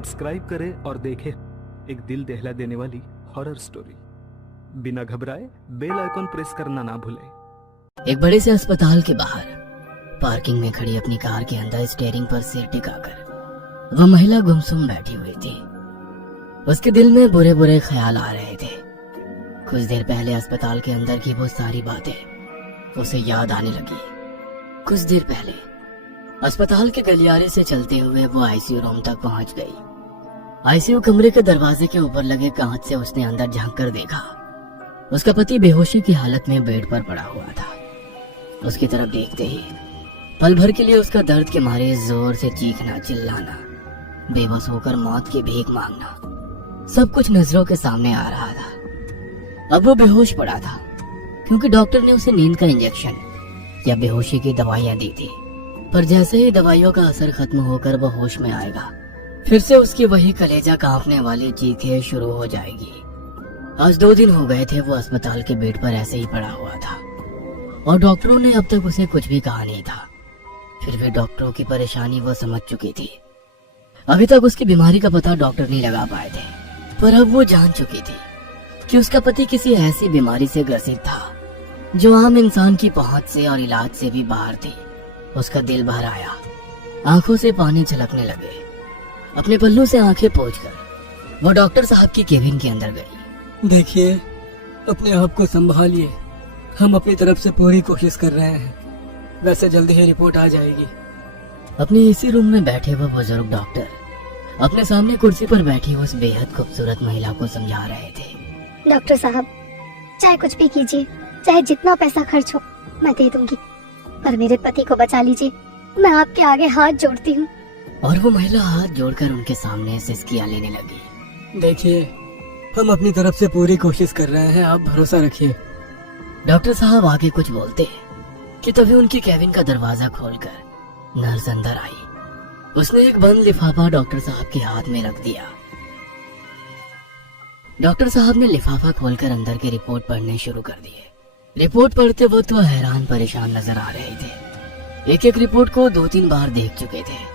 Subscribe करें और देखें एक दिल दहला देने वाली हॉरर स्टोरी। बिना घबराए बेल आइकॉन प्रेस करना ना भूलें। एक बड़े से अस्पताल के बाहर पार्किंग में खड़ी अपनी कार के अंदर स्टीयरिंग पर सिर टिकाकर वह महिला गुमसुम बैठी हुई थी। उसके दिल में बुरे बुरे ख्याल आ रहे थे। कुछ देर पहले अस्पताल के अंदर की वो सारी बातें उसे याद आने लगी। कुछ देर पहले अस्पताल के गलियारे से चलते हुए वो आईसीयू रूम तक पहुंच गई। आईसीयू कमरे के दरवाजे के ऊपर लगे कांच से उसने अंदर झांक कर देखा। उसका पति बेहोशी की हालत में बेड पर पड़ा हुआ था। उसकी तरफ देखते ही पल भर के लिए उसका दर्द के मारे जोर से चीखना, चिल्लाना, बेबस होकर मौत की भीख मांगना, सब कुछ नजरों के सामने आ रहा था। अब वो बेहोश पड़ा था क्योंकि डॉक्टर ने उसे नींद का इंजेक्शन या बेहोशी की दवाइयां दी थी। पर जैसे ही दवाइयों का असर खत्म होकर वह होश में आएगा, फिर से उसकी वही कलेजा कांपने वाली चीखें शुरू हो जाएगी। आज 2 दिन हो गए थे वो अस्पताल के बेड पर ऐसे ही पड़ा हुआ था और डॉक्टरों ने अब तक उसे कुछ भी कहा नहीं था। फिर भी डॉक्टरों की परेशानी वो समझ चुकी थी। अभी तक उसकी बीमारी का पता डॉक्टर नहीं लगा पाए थे, पर अब वो जान चुकी थी कि उसका पति किसी ऐसी बीमारी से ग्रसित था जो आम इंसान की पहुंच से और इलाज से भी बाहर थी। उसका दिल भर आया, आंखों से पानी छलकने लगे। अपने पल्लू से आंखें पोंछकर वो डॉक्टर साहब की केबिन के अंदर गई। देखिए, अपने आप को संभालिए। हम अपनी तरफ से पूरी कोशिश कर रहे हैं। वैसे जल्दी ही रिपोर्ट आ जाएगी। अपने इसी रूम में बैठे हुए बुजुर्ग डॉक्टर अपने सामने कुर्सी पर बैठी उस बेहद खूबसूरत महिला को समझा रहे थे। डॉक्टर साहब, चाहे कुछ भी कीजिए, चाहे जितना पैसा खर्च हो मैं दे दूंगी, पर मेरे पति को बचा लीजिए। मैं आपके आगे हाथ जोड़ती हूँ। और वो महिला हाथ जोड़कर उनके सामने सिसकियां लेने लगी। देखिए, हम अपनी तरफ से पूरी कोशिश कर रहे हैं, आप भरोसा रखिए। डॉक्टर साहब आगे कुछ बोलते कि तभी उनकी केबिन का दरवाजा खोलकर नर्स अंदर आई। उसने एक बंद लिफाफा डॉक्टर साहब के हाथ में रख दिया। डॉक्टर साहब ने लिफाफा खोलकर अंदर की रिपोर्ट पढ़ने शुरू कर दिए। रिपोर्ट पढ़ते वक्त वो हैरान परेशान नजर आ रहे थे। एक एक रिपोर्ट को 2-3 बार देख चुके थे।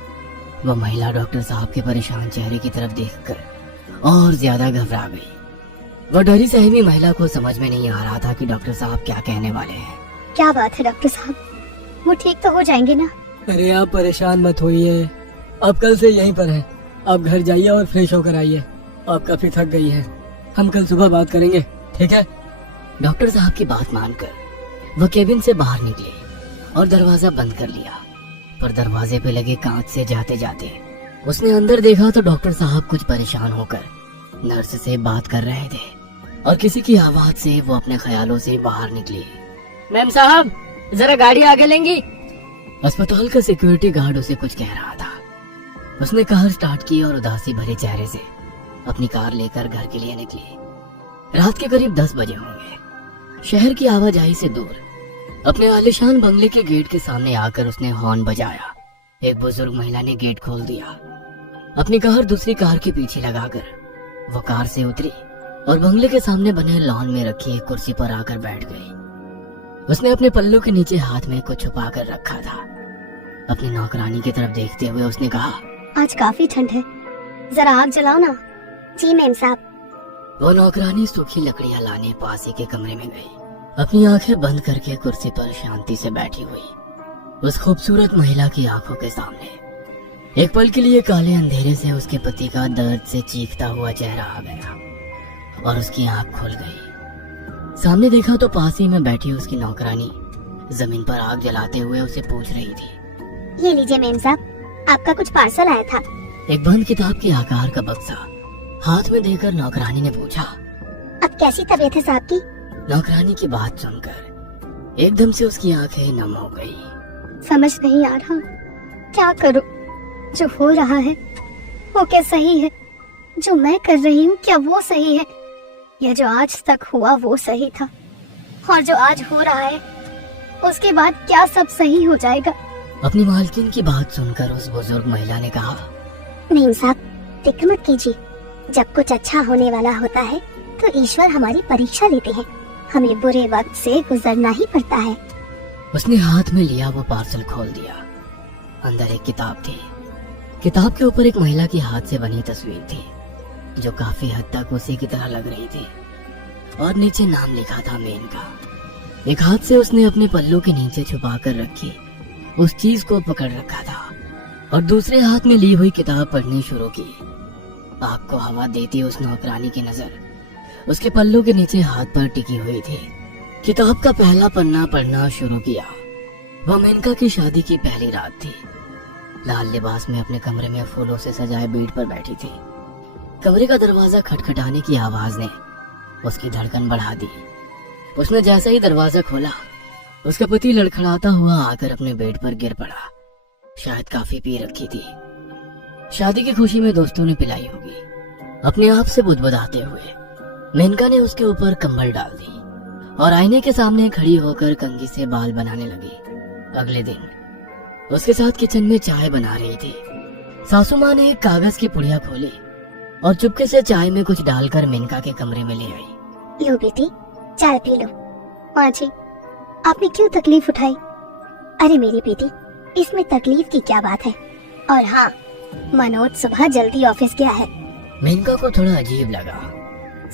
वह महिला डॉक्टर साहब के परेशान चेहरे की तरफ देखकर और ज्यादा घबरा गई। वह डरी सहमी महिला को समझ में नहीं आ रहा था कि डॉक्टर साहब क्या कहने वाले हैं। क्या बात है डॉक्टर साहब, वो ठीक तो हो जाएंगे ना? अरे आप परेशान मत होइए, आप कल से यहीं पर हैं। आप घर जाइए और फ्रेश होकर आइए। आप काफी थक गई हैं। हम कल सुबह बात करेंगे, ठीक है? डॉक्टर साहब की बात मानकर वह केबिन से बाहर निकले और दरवाजा बंद कर लिया। पर दरवाजे पे लगे कांच से जाते जाते उसने अंदर देखा तो डॉक्टर साहब कुछ परेशान होकर नर्स से बात कर रहे थे और किसी की आवाज से वो अपने ख्यालों से बाहर निकली। मैम साहब, जरा गाड़ी आगे लेंगी? अस्पताल का सिक्योरिटी गार्ड उसे कुछ कह रहा था। उसने कार स्टार्ट की और उदासी भरे चेहरे से अपनी कार लेकर घर के लिए निकली। रात के करीब 10 बजे होंगे। शहर की आवाजाही से दूर अपने आलीशान बंगले के गेट के सामने आकर उसने हॉर्न बजाया। एक बुजुर्ग महिला ने गेट खोल दिया। अपनी कार दूसरी कार के पीछे लगाकर वो कार से उतरी और बंगले के सामने बने लॉन में रखी एक कुर्सी पर आकर बैठ गई। उसने अपने पल्लू के नीचे हाथ में कुछ छुपा कर रखा था। अपनी नौकरानी की तरफ देखते हुए उसने कहा, आज काफी ठंड है, जरा आग जलाओ ना। जी मैम साहब। वो नौकरानी सूखी लकड़ियां लाने पास ही के कमरे में गई। अपनी आंखें बंद करके कुर्सी पर शांति से बैठी हुई उस खूबसूरत महिला की आंखों के सामने एक पल के लिए काले अंधेरे से उसके पति का दर्द से चीखता हुआ चेहरा आ गया और उसकी आंख खुल गई। सामने देखा तो पास ही में बैठी उसकी नौकरानी जमीन पर आग जलाते हुए उसे पूछ रही थी, ये लीजिए मैम साहब, आपका कुछ पार्सल आया था। एक बंद किताब के आकार का बक्सा हाथ में देकर नौकरानी ने पूछा, अब कैसी तबीयत है साहब की? नौकरानी की बात सुनकर एकदम से उसकी आंखें नम हो गई। समझ नहीं आ रहा क्या करूं। जो हो रहा है वो क्या सही है? जो मैं कर रही हूँ क्या वो सही है? या जो आज तक हुआ वो सही था? और जो आज हो रहा है उसके बाद क्या सब सही हो जाएगा? अपनी मालकिन की बात सुनकर उस बुजुर्ग महिला ने कहा, नहीं साहब, फिक्र मत कीजिए। जब कुछ अच्छा होने वाला होता है तो ईश्वर हमारी परीक्षा लेते हैं। हमें बुरे वक्त से गुजरना ही पड़ता है। उसने हाथ में लिया वो पार्सल खोल दिया। अंदर एक किताब थी किताब के ऊपर एक महिला की हाथ से बनी तस्वीर थी जो काफी हद तक उसी की तरह लग रही थी, और नीचे नाम लिखा था मेनका। एक हाथ से उसने अपने पल्लू के नीचे छुपा कर रखी उस चीज को पकड़ रखा था और दूसरे हाथ में ली हुई किताब पढ़नी शुरू की। आग को हवा देती उस नौकरानी की नजर उसके पल्लू के नीचे हाथ पर टिकी हुई थी। किताब का पहला पन्ना पढ़ना शुरू किया। वह मेनका की शादी की पहली रात थी। लाल लिबास में अपने कमरे में फूलों से सजाए बेड पर बैठी थी। कमरे का दरवाजा खटखटाने की आवाज ने उसकी धड़कन बढ़ा दी। उसने जैसे ही दरवाजा खोला, उसका पति लड़खड़ाता हुआ आकर अपने बेड पर गिर पड़ा। शायद काफी पी रखी थी। शादी की खुशी में दोस्तों ने पिलाई होगी। अपने आप से बुदबुदाते हुए मेनका ने उसके ऊपर कंबल डाल दी और आईने के सामने खड़ी होकर कंघी से बाल बनाने लगी। अगले दिन उसके साथ किचन में चाय बना रही थी। सासू माँ ने एक कागज की पुड़िया खोली और चुपके से चाय में कुछ डालकर मेनका के कमरे में ले आई। लो बेटी, चाय पी लो। माँ जी, आपने क्यों तकलीफ उठाई? अरे मेरी बेटी, इसमें तकलीफ की क्या बात है? और हाँ, मनोज सुबह जल्दी ऑफिस गया है। मेनका को थोड़ा अजीब लगा।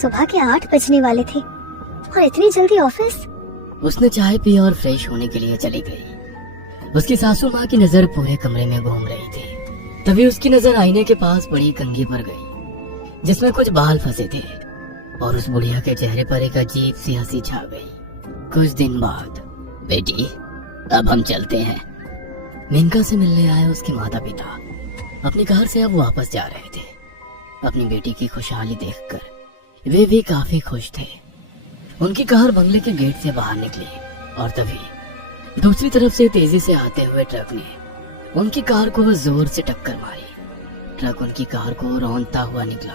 सुबह के 8 बजने वाले थे और इतनी जल्दी ऑफिस? उसने चाय पी और फ्रेश होने के लिए चली गई। उसकी सासू माँ की नजर पूरे कमरे में घूम रही थी। तभी उसकी नजर आईने के पास पड़ी कंघी पर गई जिसमें कुछ बाल फंसे थे और उस बुढ़िया के चेहरे पर एक अजीब सी हंसी छा गई। कुछ दिन बाद, बेटी अब हम चलते हैं। मेनका से मिलने आए उसके माता पिता अपनी कार से अब वापस जा रहे थे। अपनी बेटी की खुशहाली देखकर वे भी काफी खुश थे। उनकी कार बंगले के गेट से बाहर निकली और तभी दूसरी तरफ से तेजी से आते हुए ट्रक ने उनकी कार को जोर से टक्कर मारी। ट्रक उनकी कार को रौंदता हुआ निकला।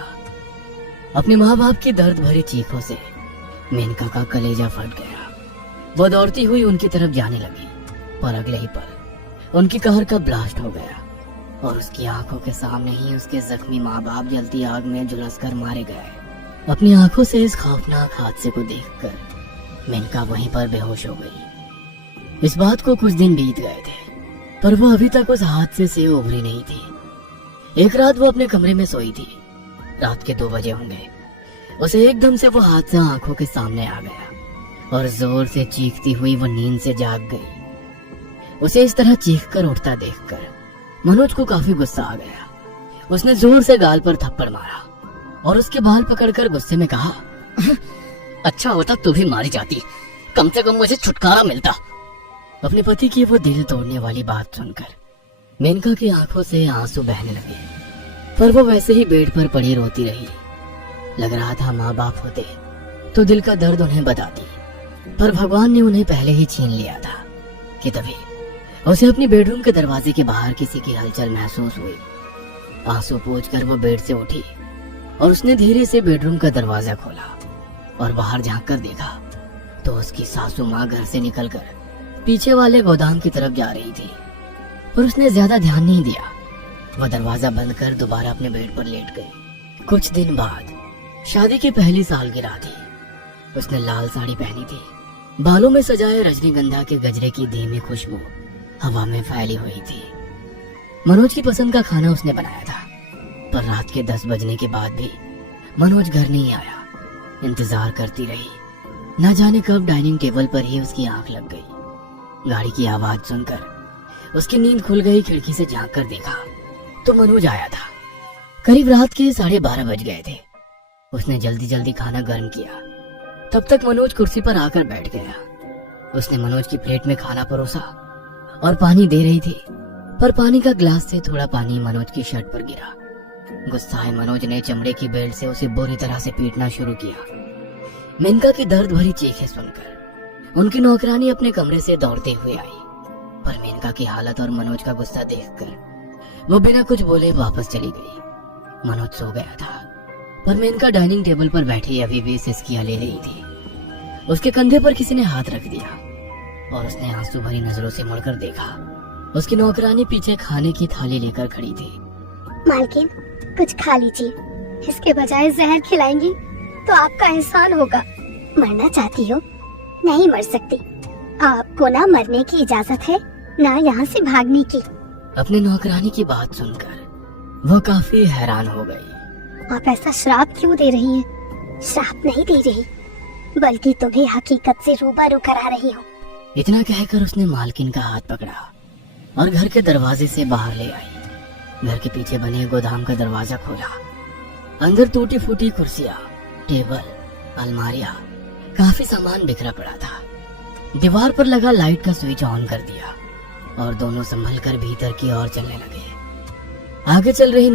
अपने माँ बाप की दर्द भरी चीखों से मेनका का कलेजा फट गया। वो दौड़ती हुई उनकी तरफ जाने लगी, पर अगले ही पल उनकी कार का ब्लास्ट हो गया और उसकी आंखों के सामने ही उसके जख्मी माँ बाप जलती आग में झुलसकर मारे गए। अपनी आंखों से इस खौफनाक हादसे को देखकर मेनका वहीं पर बेहोश हो गई। इस बात को कुछ दिन बीत गए थे, पर वो अभी तक उस हादसे से उभरी नहीं थी। एक रात वो अपने कमरे में सोई थी। रात के 2 बजे होंगे। उसे एकदम से वो हादसा आंखों के सामने आ गया और जोर से चीखती हुई वो नींद से जाग गई। उसे इस तरह चीखकर उठता देखकर मनोज को काफी गुस्सा आ गया। उसने जोर से गाल पर थप्पड़ मारा और उसके बाल पकड़कर गुस्से में कहा, अच्छा होता तू भी मारी जाती, कम से कम मुझे छुटकारा मिलता। अपने पति की वो दिल तोड़ने वाली बात सुनकर मेनका की आंखों से आंसू बहने लगे, पर वो वैसे ही बेड पर पड़ी रोती रही। लग रहा था माँ बाप होते तो दिल का दर्द उन्हें बताती, पर भगवान ने उन्हें पहले ही छीन लिया था। कि तभी उसे अपनी बेडरूम के दरवाजे के बाहर किसी की हलचल महसूस हुई। आंसू पोंछकर वो बेड से उठी और उसने धीरे से बेडरूम का दरवाजा खोला और बाहर झांक कर देखा तो उसकी सासू माँ घर से निकलकर पीछे वाले गोदाम की तरफ जा रही थी, पर उसने ज्यादा ध्यान नहीं दिया। वह दरवाजा बंद कर दोबारा अपने बेड पर लेट गई। कुछ दिन बाद शादी की पहली सालगिरह थी। उसने लाल साड़ी पहनी थी। बालों में सजाए रजनीगंधा के गजरे की धीमी खुशबू हवा में फैली हुई थी। मनोज की पसंद का खाना उसने बनाया था, पर रात के 10 बजने के बाद भी मनोज घर नहीं आया। इंतजार करती रही। न जाने कब डाइनिंग टेबल पर ही उसकी आंख लग गई। गाड़ी की आवाज सुनकर उसकी नींद खुल गई। खिड़की से झांक कर देखा तो मनोज आया था। करीब रात के 12:30 बज गए थे। उसने जल्दी जल्दी खाना गर्म किया। तब तक मनोज कुर्सी पर आकर बैठ गया। उसने मनोज की प्लेट में खाना परोसा और पानी दे रही थी, पर पानी का ग्लास से थोड़ा पानी मनोज की शर्ट पर गिरा। गुस्साए मनोज ने चमड़े की बेल्ट से उसे बुरी तरह से पीटना शुरू किया। मेनका की दर्द भरी चीखें सुनकर उनकी नौकरानी अपने कमरे से दौड़ते हुए आई, पर मेनका की हालत और मनोज का गुस्सा देखकर वो बिना कुछ बोले वापस चली गई। मनोज सो गया था, पर मेनका डाइनिंग टेबल पर बैठी अभी भी सिसकियां ले रही थी। उसके कंधे पर किसी ने हाथ रख दिया और उसने आंसू भरी नजरों से मुड़कर देखा। उसकी नौकरानी पीछे खाने की थाली लेकर खड़ी थी। मालकिन, कुछ खा लीजिए। इसके बजाय जहर खिलाएंगी तो आपका एहसान होगा। मरना चाहती हो? नहीं मर सकती। आपको ना मरने की इजाजत है, ना यहाँ से भागने की। अपने नौकरानी की बात सुनकर वो काफी हैरान हो गई। आप ऐसा श्राप क्यों दे रही हैं? श्राप नहीं दे रही, बल्कि तुम्हें हकीकत से रूबरू करा रही हूँ। इतना कहकर उसने मालकिन का हाथ पकड़ा और घर के दरवाजे से बाहर ले आई। घर के पीछे बने गोदाम का दरवाजा खोला। अंदर टूटी फूटी कुर्सियां, टेबल, अलमारियां, काफी सामान बिखरा पड़ा था। दीवार पर लगा लाइट का स्विच ऑन कर दिया और दोनों संभल कर भीतर की ओर चलने लगे। आगे चल रही